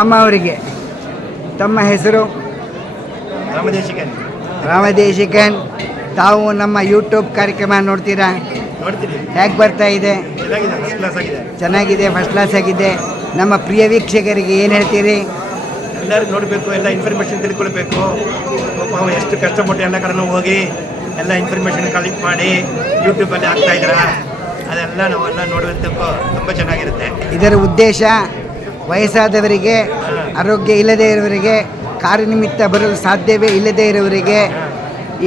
ಅಮ್ಮ ಅವರಿಗೆ ತಮ್ಮ ಹೆಸರು ರಾಮದೇಶಿಕನ್. ತಾವು ನಮ್ಮ ಯೂಟ್ಯೂಬ್ ಕಾರ್ಯಕ್ರಮ ನೋಡ್ತೀರಾ? ಹೇಗೆ ಬರ್ತಾ ಇದೆ? ಚೆನ್ನಾಗಿದೆ, ಫಸ್ಟ್ ಕ್ಲಾಸ್ ಆಗಿದೆ. ನಮ್ಮ ಪ್ರಿಯ ವೀಕ್ಷಕರಿಗೆ ಏನು ಹೇಳ್ತೀರಿ? ಎಲ್ಲರೂ ನೋಡಬೇಕು, ಎಲ್ಲ ಇನ್ಫಾರ್ಮೇಷನ್ ತಿಳ್ಕೊಳ್ಬೇಕು. ಎಷ್ಟು ಕಷ್ಟಪಟ್ಟು ಎಲ್ಲ ಕಡೆ ಹೋಗಿ ಎಲ್ಲ ಇನ್ಫಾರ್ಮೇಷನ್ ಕಲೆಕ್ಟ್ ಮಾಡಿ ಯೂಟ್ಯೂಬಲ್ಲಿ ಹಾಕ್ತಾ ಇದ್ದೀರಾ, ಅದೆಲ್ಲ ನಾವೆಲ್ಲ ನೋಡೋದಕ್ಕೂ ತುಂಬ ಚೆನ್ನಾಗಿರುತ್ತೆ. ಇದರ ಉದ್ದೇಶ ವಯಸ್ಸಾದವರಿಗೆ, ಆರೋಗ್ಯ ಇಲ್ಲದೇ ಇರೋವರಿಗೆ, ಕಾರ್ಯನಿಮಿತ್ತ ಬರಲು ಸಾಧ್ಯವೇ ಇಲ್ಲದೇ ಇರೋವರಿಗೆ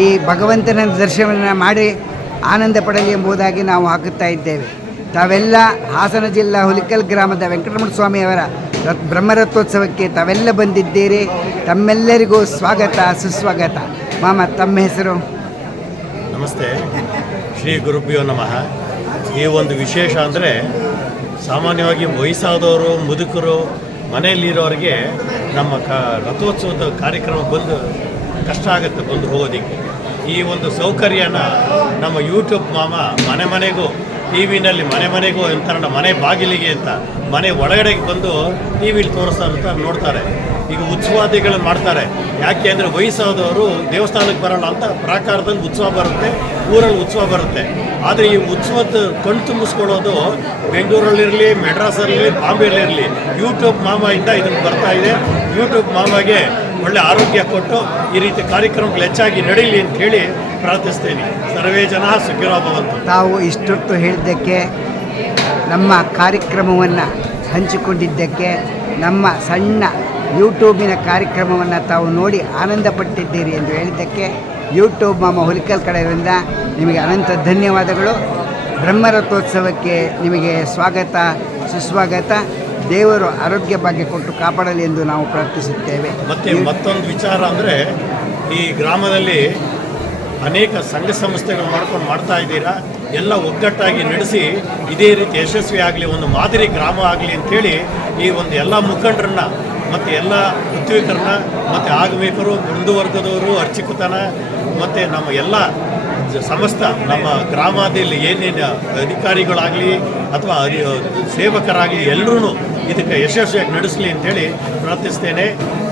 ಈ ಭಗವಂತನ ದರ್ಶನವನ್ನು ಮಾಡಿ ಆನಂದ ಪಡಲಿ ಎಂಬುದಾಗಿ ನಾವು ಹಾಕುತ್ತಾ ಇದ್ದೇವೆ. ತಾವೆಲ್ಲ ಹಾಸನ ಜಿಲ್ಲಾ ಹುಲಿಕಲ್ ಗ್ರಾಮದ ವೆಂಕಟರಮಣ ಸ್ವಾಮಿಯವರ ಬ್ರಹ್ಮರಥೋತ್ಸವಕ್ಕೆ ತಾವೆಲ್ಲ ಬಂದಿದ್ದೀರಿ. ತಮ್ಮೆಲ್ಲರಿಗೂ ಸ್ವಾಗತ, ಸುಸ್ವಾಗತ. ಮಾಮ, ತಮ್ಮ ಹೆಸರು? ನಮಸ್ತೆ, ಶ್ರೀ ಗುರುಭ್ಯೋ ನಮಃ. ಈ ಒಂದು ವಿಶೇಷ ಅಂದರೆ ಸಾಮಾನ್ಯವಾಗಿ ವಯಸ್ಸಾದವರು, ಮುದುಕರು, ಮನೆಯಲ್ಲಿರೋರಿಗೆ ನಮ್ಮ ರಥೋತ್ಸವದ ಕಾರ್ಯಕ್ರಮ ಬಂದು ಕಷ್ಟ ಆಗುತ್ತೆ ಬಂದು ಹೋಗೋದಕ್ಕೆ. ಈ ಒಂದು ಸೌಕರ್ಯನ ನಮ್ಮ ಯೂಟ್ಯೂಬ್ ಮಾಮ ಮನೆ ಮನೆಗೂ, ಟಿ ವಿನಲ್ಲಿ ಮನೆ ಮನೆಗೂ ಅಂತಾರಲ್ಲ, ಮನೆ ಬಾಗಿಲಿಗೆ ಅಂತ ಮನೆ ಒಳಗಡೆಗೆ ಬಂದು ಟಿ ವಿಲಿ ತೋರಿಸ್ತಾ ನೋಡ್ತಾರೆ. ಈಗ ಉತ್ಸವಾದಿಗಳನ್ನು ಮಾಡ್ತಾರೆ. ಯಾಕೆ ಅಂದರೆ ವಯಸ್ಸಾದವರು ದೇವಸ್ಥಾನಕ್ಕೆ ಬರೋಣ ಅಂತ ಪ್ರಾಕಾರದಲ್ಲಿ ಉತ್ಸವ ಬರುತ್ತೆ, ಊರಲ್ಲಿ ಉತ್ಸವ ಬರುತ್ತೆ. ಆದರೆ ಈ ಉತ್ಸವದ ಕಣ್ಣು ತುಂಬಿಸ್ಕೊಳ್ಳೋದು ಬೆಂಗಳೂರಲ್ಲಿರಲಿ, ಮೆಡ್ರಾಸಲ್ಲಿರಲಿ, ಬಾಂಬೆಯಲ್ಲಿರಲಿ ಯೂಟ್ಯೂಬ್ ಮಾಮಯಿಂದ ಇದನ್ನು ಬರ್ತಾ ಇದೆ. ಯೂಟ್ಯೂಬ್ ಮಾಮಗೆ ಒಳ್ಳೆ ಆರೋಗ್ಯ ಕೊಟ್ಟು ಈ ರೀತಿ ಕಾರ್ಯಕ್ರಮಗಳು ಹೆಚ್ಚಾಗಿ ನಡೀಲಿ ಅಂತ ಹೇಳಿ ಪ್ರಾರ್ಥಿಸ್ತೇನೆ. ಸರ್ವೇ ಜನ ಸುಖಿನೋ ಭವಂತು. ತಾವು ಇಷ್ಟೊತ್ತು ಹೇಳಿದ್ದಕ್ಕೆ, ನಮ್ಮ ಕಾರ್ಯಕ್ರಮವನ್ನು ಹಂಚಿಕೊಂಡಿದ್ದಕ್ಕೆ, ನಮ್ಮ ಸಣ್ಣ ಯೂಟ್ಯೂಬಿನ ಕಾರ್ಯಕ್ರಮವನ್ನು ತಾವು ನೋಡಿ ಆನಂದಪಟ್ಟಿದ್ದೀರಿ ಎಂದು ಹೇಳಿದ್ದಕ್ಕೆ ಯೂಟ್ಯೂಬ್ ಮಾಮ ಹುಲಿಕಲ್ ಕಡೆಯಿಂದ ನಿಮಗೆ ಅನಂತ ಧನ್ಯವಾದಗಳು. ಬ್ರಹ್ಮರಥೋತ್ಸವಕ್ಕೆ ನಿಮಗೆ ಸ್ವಾಗತ, ಸುಸ್ವಾಗತ. ದೇವರು ಆರೋಗ್ಯ ಭಾಗ್ಯ ಕೊಟ್ಟು ಕಾಪಾಡಲಿ ಎಂದು ನಾವು ಪ್ರಾರ್ಥಿಸುತ್ತೇವೆ. ಮತ್ತು ಮತ್ತೊಂದು ವಿಚಾರ ಅಂದರೆ, ಈ ಗ್ರಾಮದಲ್ಲಿ ಅನೇಕ ಸಂಘ ಸಂಸ್ಥೆಗಳು ಮಾಡ್ತಾ ಇದ್ದೀರಾ. ಎಲ್ಲ ಒಗ್ಗಟ್ಟಾಗಿ ನಡೆಸಿ ಇದೇ ರೀತಿ ಯಶಸ್ವಿ ಆಗಲಿ, ಒಂದು ಮಾದರಿ ಗ್ರಾಮ ಆಗಲಿ ಅಂಥೇಳಿ ಈ ಒಂದು ಎಲ್ಲ ಮುಖಂಡರನ್ನ ಮತ್ತು ಎಲ್ಲ ಪೃಥ್ವಿಕರನ್ನ ಮತ್ತು ಆಗಮಿಕರು, ಮುಂದುವರ್ಗದವರು, ಅರ್ಚಕತನ ಮತ್ತು ನಮ್ಮ ಎಲ್ಲ ಸಮಸ್ತ ನಮ್ಮ ಗ್ರಾಮದಲ್ಲಿ ಏನೇನು ಅಧಿಕಾರಿಗಳಾಗಲಿ ಅಥವಾ ಸೇವಕರಾಗಲಿ ಎಲ್ಲರೂ ಇದಕ್ಕೆ ಯಶಸ್ವಿಯಾಗಿ ನಡೆಸಲಿ ಅಂತೇಳಿ ಪ್ರಾರ್ಥಿಸ್ತೇನೆ.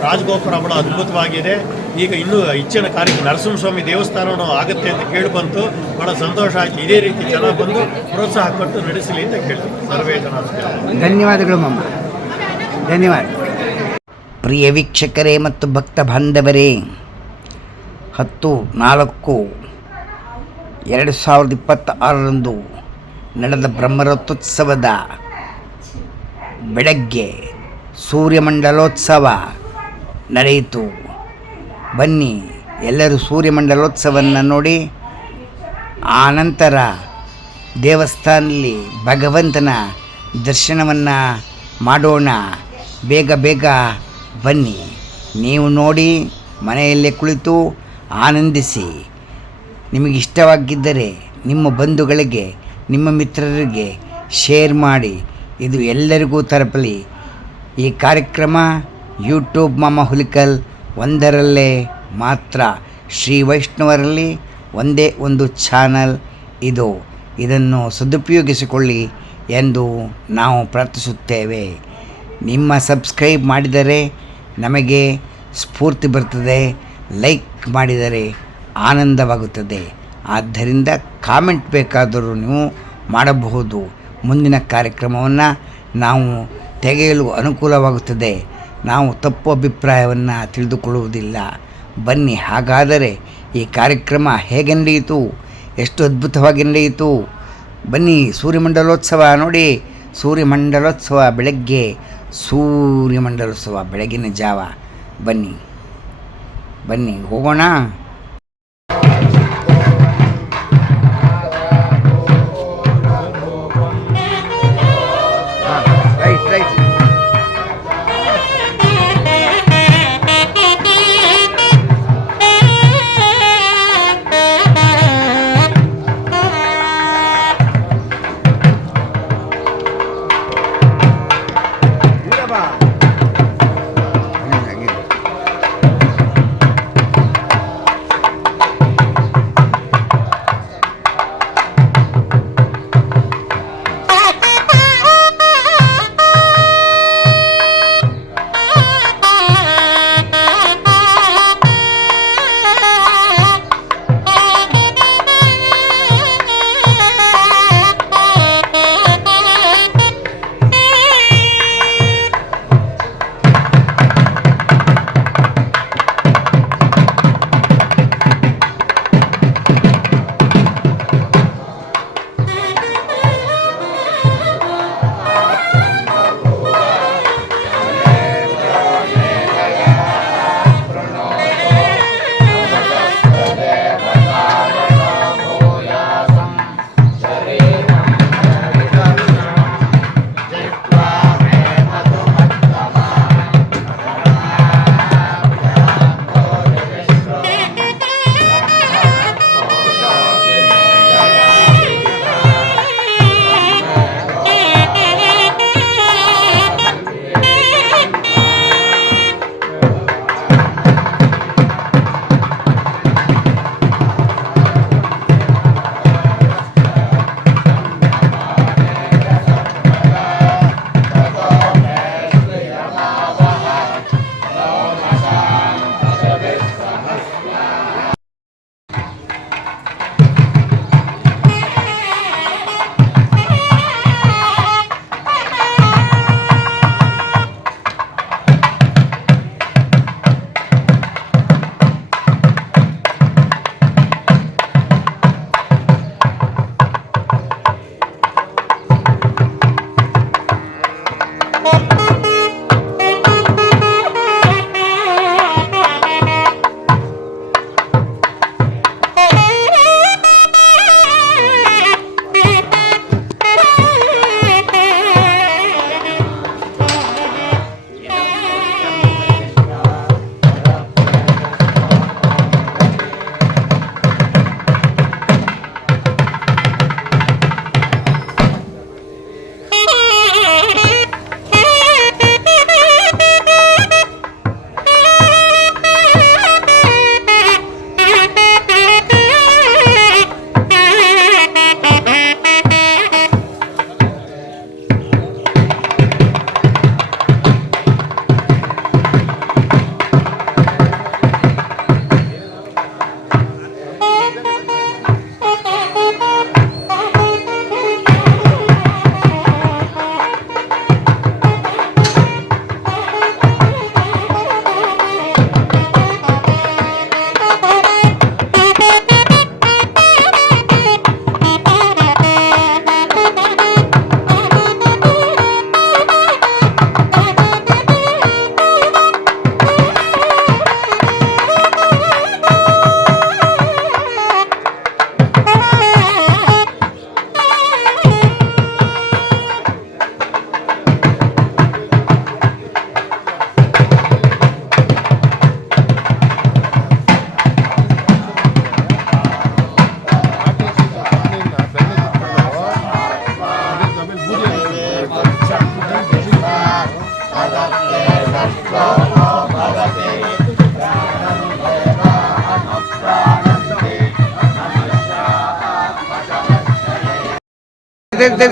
ರಾಜಗೋಪುರ ಬಹಳ ಅದ್ಭುತವಾಗಿದೆ. ಈಗ ಇನ್ನೂ ಹೆಚ್ಚಿನ ಕಾರ್ಯಕ್ರಮ ನರಸಿಂಹಸ್ವಾಮಿ ದೇವಸ್ಥಾನವೂ ಆಗುತ್ತೆ ಅಂತ ಕೇಳಿ ಬಂತು. ಬಹಳ ಸಂತೋಷ ಆಯಿತು. ಇದೇ ರೀತಿ ಜನ ಬಂದು ಪ್ರೋತ್ಸಾಹ ಕೊಟ್ಟು ನಡೆಸಲಿ ಅಂತ ಕೇಳ್ತೀವಿ. ಸರ್ವೇ ಜನ. ಧನ್ಯವಾದಗಳು ಮಾಮ, ಧನ್ಯವಾದ. ಪ್ರಿಯ ವೀಕ್ಷಕರೇ ಮತ್ತು ಭಕ್ತ ಬಾಂಧವರೇ, 10/4/2026 ನಡೆದ ಬ್ರಹ್ಮರಥೋತ್ಸವದ ಬೆಳಗ್ಗೆ ಸೂರ್ಯಮಂಡಲೋತ್ಸವ ನಡೆಯಿತು. ಬನ್ನಿ, ಎಲ್ಲರೂ ಸೂರ್ಯಮಂಡಲೋತ್ಸವವನ್ನು ನೋಡಿ ಆನಂತರ ದೇವಸ್ಥಾನದಲ್ಲಿ ಭಗವಂತನ ದರ್ಶನವನ್ನು ಮಾಡೋಣ. ಬೇಗ ಬೇಗ ಬನ್ನಿ. ನೀವು ನೋಡಿ ಮನೆಯಲ್ಲೇ ಕುಳಿತು ಆನಂದಿಸಿ. ನಿಮಗಿಷ್ಟವಾಗಿದ್ದರೆ ನಿಮ್ಮ ಬಂಧುಗಳಿಗೆ, ನಿಮ್ಮ ಮಿತ್ರರಿಗೆ ಶೇರ್ ಮಾಡಿ. ಇದು ಎಲ್ಲರಿಗೂ ತಲುಪಲಿ. ಈ ಕಾರ್ಯಕ್ರಮ ಯೂಟ್ಯೂಬ್ ಮಾಮ ಹುಲಿಕಲ್ ಒಂದರಲ್ಲೇ ಮಾತ್ರ. ಶ್ರೀ ವೈಷ್ಣವರಲ್ಲಿ ಒಂದೇ ಒಂದು ಚಾನಲ್ ಇದು. ಇದನ್ನು ಸದುಪಯೋಗಿಸಿಕೊಳ್ಳಿ ಎಂದು ನಾವು ಪ್ರಾರ್ಥಿಸುತ್ತೇವೆ. ನಿಮ್ಮ ಸಬ್ಸ್ಕ್ರೈಬ್ ಮಾಡಿದರೆ ನಮಗೆ ಸ್ಫೂರ್ತಿ ಬರ್ತದೆ, ಲೈಕ್ ಮಾಡಿದರೆ ಆನಂದವಾಗುತ್ತದೆ. ಆದ್ದರಿಂದ ಕಾಮೆಂಟ್ ಬೇಕಾದರೂ ನೀವು ಮಾಡಬಹುದು. ಮುಂದಿನ ಕಾರ್ಯಕ್ರಮವನ್ನು ನಾವು ತೆಗೆಯಲು ಅನುಕೂಲವಾಗುತ್ತದೆ. ನಾವು ತಪ್ಪು ಅಭಿಪ್ರಾಯವನ್ನು ತಿಳಿದುಕೊಳ್ಳುವುದಿಲ್ಲ. ಬನ್ನಿ, ಹಾಗಾದರೆ ಈ ಕಾರ್ಯಕ್ರಮ ಹೇಗೆ ನಡೆಯಿತು, ಎಷ್ಟು ಅದ್ಭುತವಾಗಿ ನಡೆಯಿತು. ಬನ್ನಿ, ಸೂರ್ಯಮಂಡಲೋತ್ಸವ ನೋಡಿ. ಸೂರ್ಯಮಂಡಲೋತ್ಸವ ಬೆಳಗ್ಗೆ, ಸೂರ್ಯಮಂಡಲೋತ್ಸವ ಬೆಳಗಿನ ಜಾವ. ಬನ್ನಿ ಬನ್ನಿ, ಹೋಗೋಣ. ರೈಟ್.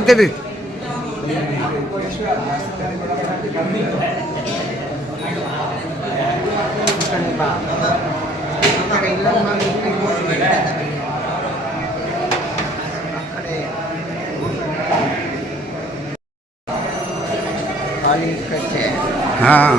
ತೆರಿ ಹಾಂ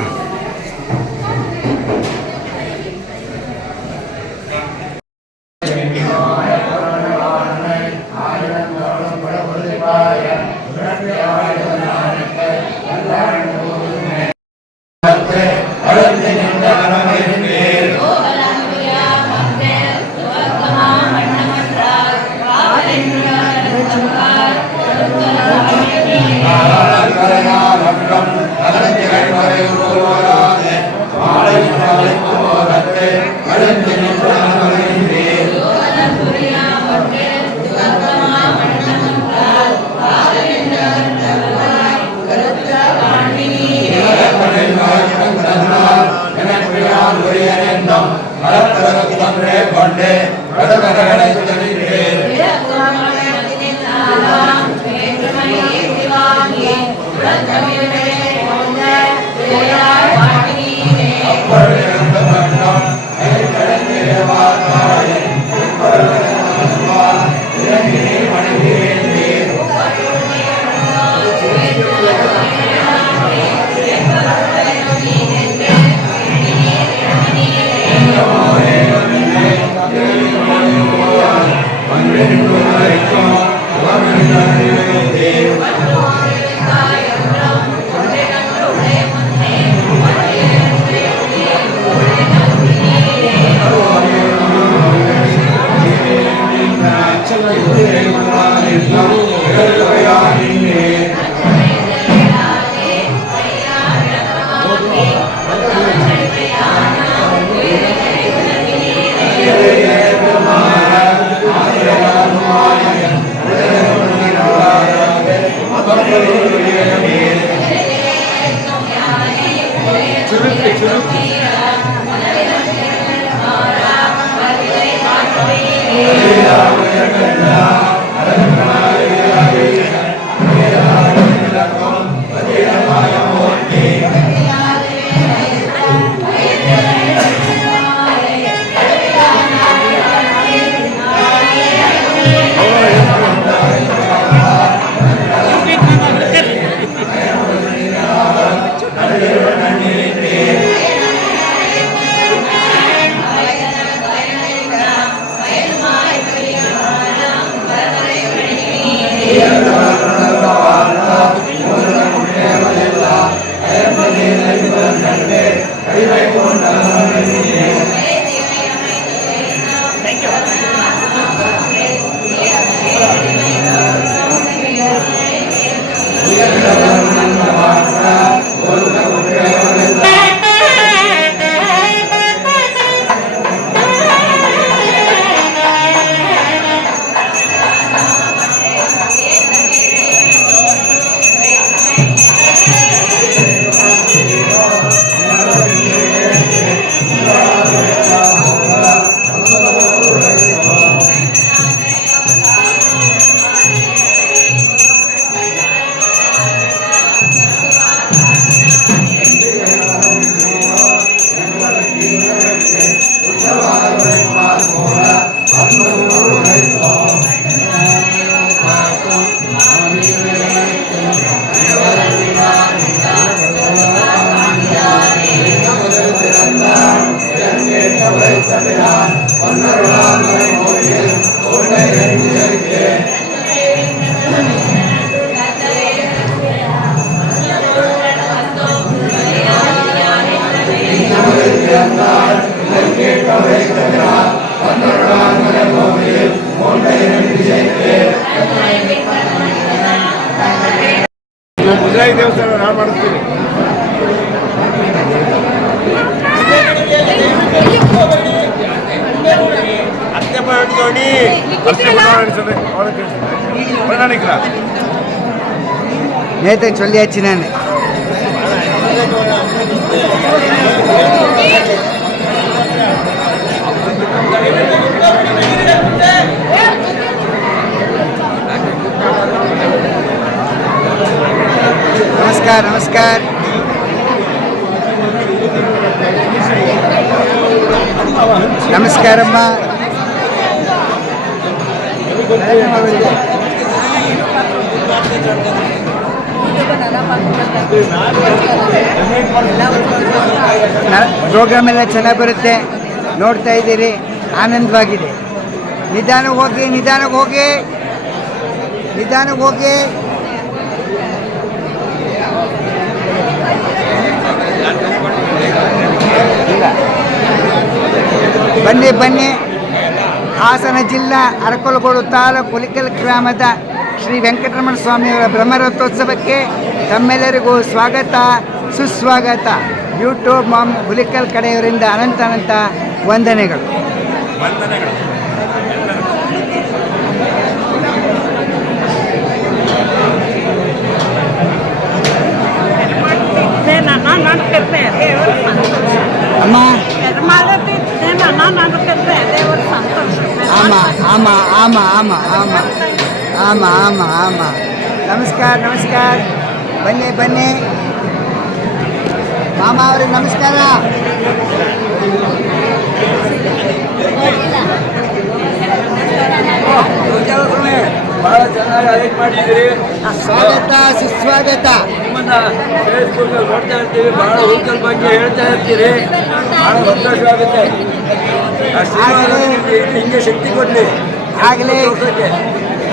ಮುಜರಾಯಿ ದೇವಸ್ಥಾನ ನಾನು ಮಾಡಿಸ್ತೀನಿ. நேற்று சொல்லியாச்சு நான். ನಮಸ್ಕಾರಮ್ಮ. ಪ್ರೋಗ್ರಾಮ್ ಎಲ್ಲ ಚೆನ್ನಾಗಿ ಬರುತ್ತೆ, ನೋಡ್ತಾ ಇದ್ದೀರಿ, ಆನಂದವಾಗಿದೆ. ನಿಧಾನಕ್ಕೆ ಹೋಗಿ, ನಿಧಾನಕ್ಕೆ ಹೋಗಿ, ನಿಧಾನಕ್ಕೆ ಹೋಗಿ. ಬನ್ನಿ ಬನ್ನಿ. ಹಾಸನ ಜಿಲ್ಲಾ ಅರಕಲಗೂಡು ತಾಲೂಕು ಹುಲಿಕಲ್ ಗ್ರಾಮದ ಶ್ರೀ ವೆಂಕಟರಮಣ ಸ್ವಾಮಿಯವರ ಬ್ರಹ್ಮರಥೋತ್ಸವಕ್ಕೆ ತಮ್ಮೆಲ್ಲರಿಗೂ ಸ್ವಾಗತ, ಸುಸ್ವಾಗತ. ಯೂಟ್ಯೂಬ್ ಮಾಮ್ ಹುಲಿಕಲ್ ಕಡೆಯವರಿಂದ ಅನಂತ ಅನಂತ ವಂದನೆಗಳು. ಅಮ್ಮ ಆಮ ಆಮ ಆಮ ಆಮ ಆಮ ಆಮ ಆಮ. ನಮಸ್ಕಾರ ನಮಸ್ಕಾರ. ಬನ್ನಿ ಬನ್ನಿ ಮಾಮ ಅವ್ರಿಗೆ ನಮಸ್ಕಾರ. ಬಹಳ ಚೆನ್ನಾಗಿ ಅರೇಂಜ್ ಮಾಡಿದ್ದೀರಿ. ಸ್ವಾಗತ ಸುಸ್ವಾಗತ. ನಿಮ್ಮನ್ನ ಫೇಸ್ಬುಕ್ ನೋಡ್ತಾ ಇರ್ತೀವಿ, ಬಹಳ ಹುಲ್ಕಲ್ ಬಗ್ಗೆ ಹೇಳ್ತಾ ಇರ್ತೀರಿ, ಬಹಳ ಸಂತೋಷವಾಗುತ್ತೆ. ಆ ಶ್ರೀನಿವಾಸ ನಿಮ್ಗೆ ಹಿಂಗೆ ಶಕ್ತಿ ಕೊಡಲಿ. ಆಗಲಿ.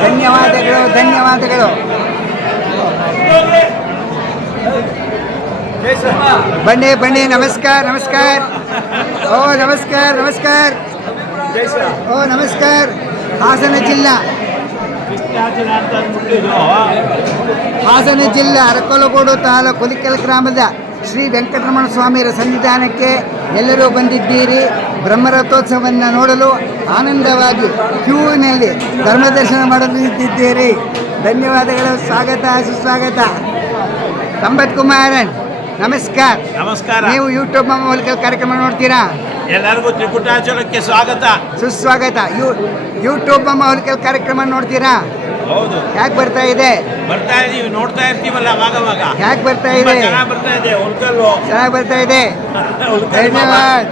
ಧನ್ಯವಾದಗಳು ಧನ್ಯವಾದಗಳು. ಬನ್ನಿ ಬನ್ನಿ. ನಮಸ್ಕಾರ ನಮಸ್ಕಾರ. ಓ ನಮಸ್ಕಾರ ನಮಸ್ಕಾರ. ಓ ನಮಸ್ಕಾರ. ಹಾಸನ ಜಿಲ್ಲಾ ಅರಕಲಗೂಡು ತಾಲೂಕು ಹುಲಿಕಲ್ ಗ್ರಾಮದ ಶ್ರೀ ವೆಂಕಟರಮಣ ಸ್ವಾಮಿಯರ ಸನ್ನಿಧಾನಕ್ಕೆ ಎಲ್ಲರೂ ಬಂದಿದ್ದೀರಿ. ಬ್ರಹ್ಮರಥೋತ್ಸವವನ್ನು ನೋಡಲು ಆನಂದವಾಗಿ ಕ್ಯೂವಿನಲ್ಲಿ ಧರ್ಮದರ್ಶನ ಮಾಡಲು ನಿಂತಿದ್ದೀರಿ. ಧನ್ಯವಾದಗಳು. ಸ್ವಾಗತ ಸುಸ್ವಾಗತ. ಸಂಪತ್ ಕುಮಾರನ್ ನಮಸ್ಕಾರ. ನಮಸ್ಕಾರ. ನೀವು ಯೂಟ್ಯೂಬ್ ಹುಲಿಕಲ್ ಕಾರ್ಯಕ್ರಮ ನೋಡ್ತೀರಾ? ಎಲ್ಲರಿಗೂ ತ್ರಿಕುಟಾಚಲಕ್ಕೆ ಸ್ವಾಗತ, ಸುಸ್ವಾಗತ. ಯೂಟ್ಯೂಬ್ ಹುಲಿಕಲ್ ಕಾರ್ಯಕ್ರಮ ನೋಡ್ತೀರಾ? ಹೌದು. ಯಾಕೆ ಬರ್ತಾ ಇದೆ? ಬರ್ತಾ ಇದೀವಿ, ನೋಡ್ತಾ ಇರ್ತೀವಲ್ಲ ಅವಾಗ. ಯಾಕೆ ಬರ್ತಾ ಇದೆ? ಚೆನ್ನಾಗಿ ಬರ್ತಾ ಇದೆ. ಹುಲ್ಕಲ್ಲು ಚೆನ್ನಾಗಿ ಬರ್ತಾ ಇದೆ. ಧನ್ಯವಾದ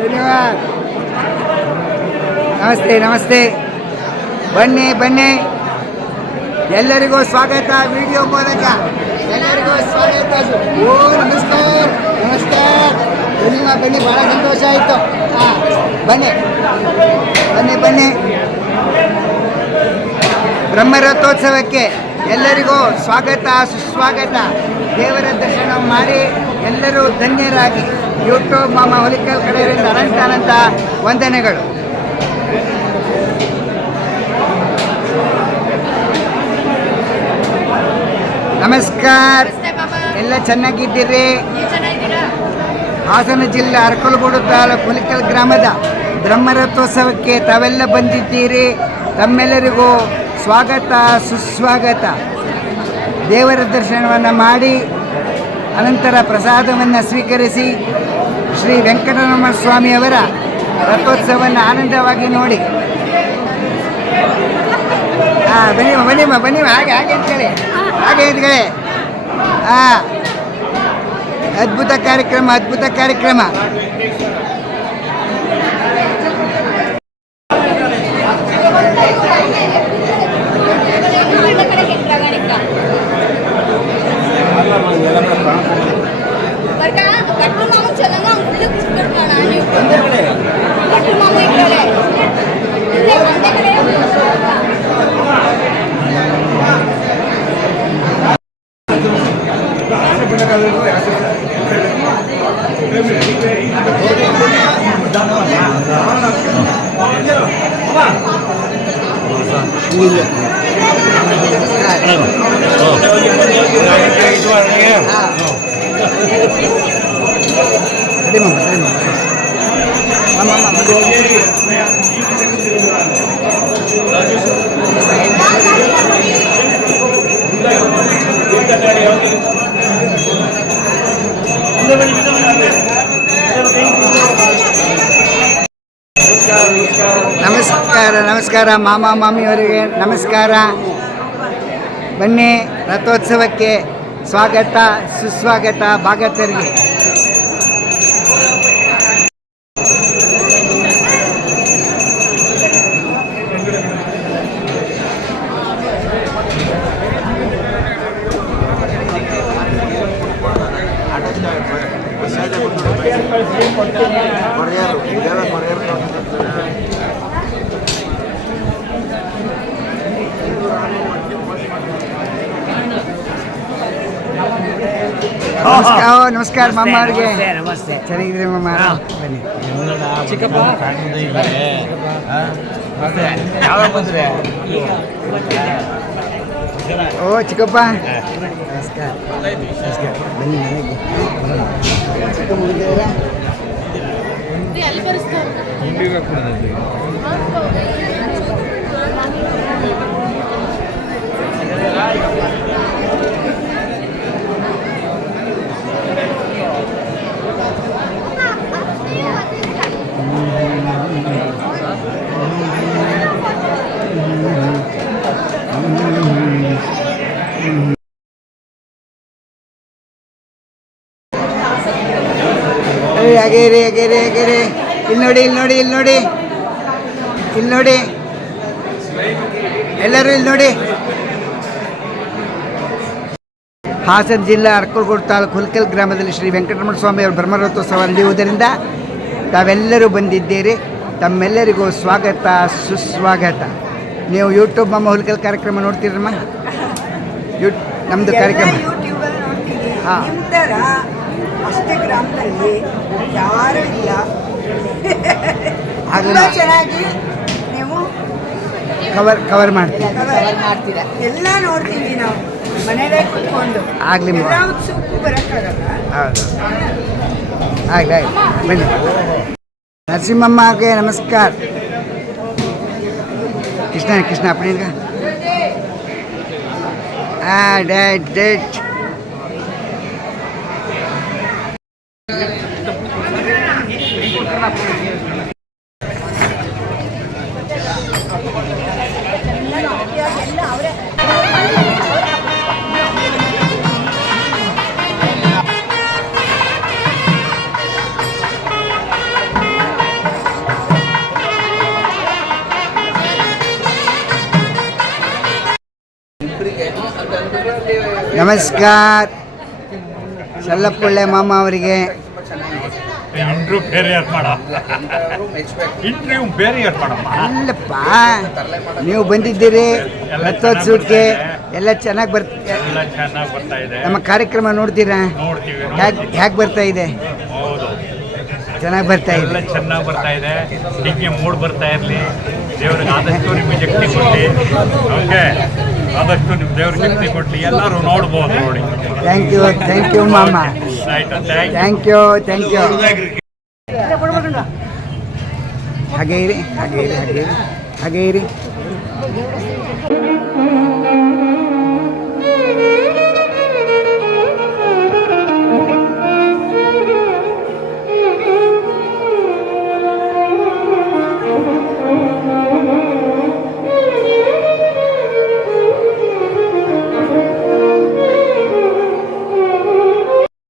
ಧನ್ಯವಾದ. ನಮಸ್ತೆ ನಮಸ್ತೆ. ಬನ್ನಿ ಬನ್ನಿ. ಎಲ್ಲರಿಗೂ ಸ್ವಾಗತ. ವಿಡಿಯೋ ಮೂಲಕ ಎಲ್ಲರಿಗೂ ಸ್ವಾಗತ. ಓ ನಮಸ್ಕಾರ ನಮಸ್ಕಾರ. ಬನ್ನಿ ಬನ್ನಿ. ಭಾಳ ಸಂತೋಷ ಆಯಿತು. ಹಾಂ ಬನ್ನಿ ಬನ್ನಿ ಬನ್ನಿ. ಬ್ರಹ್ಮರಥೋತ್ಸವಕ್ಕೆ ಎಲ್ಲರಿಗೂ ಸ್ವಾಗತ ಸುಸ್ವಾಗತ. ದೇವರ ದರ್ಶನ ಮಾಡಿ ಎಲ್ಲರೂ ಧನ್ಯರಾಗಿ. ಯೂಟ್ಯೂಬ್ ಮಾಮ ಹುಲಿಕಲ್ ಕಡೆಯವರಿಂದ ಅನಂತ ಅನಂತ ವಂದನೆಗಳು. ನಮಸ್ಕಾರ. ಎಲ್ಲ ಚೆನ್ನಾಗಿದ್ದೀರಿ? ಹಾಸನ ಜಿಲ್ಲೆ ಅರಕಲಗೂಡು ತಾಲೂಕು ಹುಲಿಕಲ್ ಗ್ರಾಮದ ಬ್ರಹ್ಮರಥೋತ್ಸವಕ್ಕೆ ತಾವೆಲ್ಲ ಬಂದಿದ್ದೀರಿ. ತಮ್ಮೆಲ್ಲರಿಗೂ ಸ್ವಾಗತ ಸುಸ್ವಾಗತ. ದೇವರ ದರ್ಶನವನ್ನು ಮಾಡಿ ಅನಂತರ ಪ್ರಸಾದವನ್ನು ಸ್ವೀಕರಿಸಿ ಶ್ರೀ ವೆಂಕಟರಮಣ ಸ್ವಾಮಿಯವರ ರಥೋತ್ಸವವನ್ನು ಆನಂದವಾಗಿ ನೋಡಿ. ಬನ್ನಿ ಬನ್ನಿ ಬನ್ನಿ. ಹಾಗೆ ಹಾಗೆ ಅಂತೇಳಿ ಹಾಗೆ ಅಂತೇಳಿ. ಅದ್ಭುತ ಕಾರ್ಯಕ್ರಮ ಅದ್ಭುತ ಕಾರ್ಯಕ್ರಮ. ನಮಸ್ಕಾರ ನಮಸ್ಕಾರ. ಮಾಮ ಮಾಮಿಯವರಿಗೆ ನಮಸ್ಕಾರ. ಬನ್ನಿ ರಥೋತ್ಸವಕ್ಕೆ ಸ್ವಾಗತ ಸುಸ್ವಾಗತ ಭಾಗತರಿಗೆ. ನಮಸ್ಕಾರ ಮಾಮ ಅವ್ರಿಗೆ. ಚೆನ್ನಾಗಿದ್ರಿ ಮಾಮ? ಬನ್ನಿ. ಓ ಚಿಕ್ಕಪ್ಪ ನಮಸ್ಕಾರ. ಬನ್ನಿ ಮನೆಗೆ. ಚಿಕ್ಕಮ್ಮ ಬಂದಿದ್ದೀರಾ? ಹಾಗೇರಿ ಹಾಗೇರಿ ಹಾಗೇರಿ. ಇಲ್ಲಿ ನೋಡಿ ಇಲ್ಲಿ ನೋಡಿ ಇಲ್ಲಿ ನೋಡಿ ಇಲ್ಲಿ ನೋಡಿ ಎಲ್ಲರೂ ಇಲ್ಲಿ ನೋಡಿ. ಹಾಸನ ಜಿಲ್ಲಾ ಅರಕಲಗೂಡು ತಾಲೂಕು ಹುಲ್ಕಲ್ ಗ್ರಾಮದಲ್ಲಿ ಶ್ರೀ ವೆಂಕಟರಮಣ ಸ್ವಾಮಿ ಅವರ ಬ್ರಹ್ಮರಥೋತ್ಸವ ನಡೆಯುವುದರಿಂದ ತಾವೆಲ್ಲರೂ ಬಂದಿದ್ದೀರಿ. ತಮ್ಮೆಲ್ಲರಿಗೂ ಸ್ವಾಗತ ಸುಸ್ವಾಗತ. ನೀವು ಯೂಟ್ಯೂಬ್ ಮಾಮ ಹುಲ್ಕಲ್ ಕಾರ್ಯಕ್ರಮ ನೋಡ್ತೀರಮ್ಮ? ನಮ್ಮದು ಕಾರ್ಯಕ್ರಮ ಹಾಂ ಅಷ್ಟೇ ಗ್ರಾಮದಲ್ಲಿ ಯಾರೂ ಇಲ್ಲ. ಆಗಲಿ ಚೆನ್ನಾಗಿ ನೀವು ಕವರ್ ಮಾಡ್ತೀವಿ. ಮಾಡ್ತೀರಾ ಎಲ್ಲ ನೋಡ್ತೀವಿ ನಾವು ಮನೆಯಲ್ಲೇ ಕೂತ್ಕೊಂಡು. ಆಗಲಿ ಎಲ್ಲ ಉತ್ಸವಕ್ಕೂ ಬರೋಕ್ಕಾಗಲ್ಲ. ಹೌದು ಆಗಲಿ ಆಗಲಿ ಬನ್ನಿ. ನರಸಿಂಹಮ್ಮಗೆ ನಮಸ್ಕಾರ. ಕೃಷ್ಣ ಅಪ್ಪನಿಗ ಡೇಟ್ ನಮಸ್ಕಾರ. ಸಲ್ಲಪ್ಪಳ್ಳೆ ಮಾಮ ಅವರಿಗೆ ಅಲ್ಲಪ್ಪ, ನೀವು ಬಂದಿದ್ದೀರಿ ರಥೋತ್ಸವಕ್ಕೆ. ಎಲ್ಲ ಚೆನ್ನಾಗಿ ಬರ್ತಾ ಇದೆ. ನಮ್ಮ ಕಾರ್ಯಕ್ರಮ ನೋಡ್ತೀರಾ? ಹೇಗೆ ಬರ್ತಾ ಇದೆ? ಚೆನ್ನಾಗಿ ಬರ್ತಾ ಇದೆ. ಚೆನ್ನಾಗಿ ಬರ್ತಾ ಇದೆ. ಹೀಗೆ ಮೂಡ್ ಬರ್ತಾ ಇರಲಿ. ದೇವ್ರಿಗೆ ಆದಷ್ಟು ನಿಮಗೆ ಶಕ್ತಿ ಕೊಡಲಿ. ಓಕೆ, ಆದಷ್ಟು ನಿಮ್ಮ ದೇವ್ರ ಶಕ್ತಿ ಕೊಡಲಿ. ಎಲ್ಲರೂ ನೋಡ್ಬೋದು ನೋಡಿ. ಥ್ಯಾಂಕ್ ಯು ಮಾಮ. ಆಯ್ತು, ಥ್ಯಾಂಕ್ ಯು. ಹಾಗೆ ಇರಿ.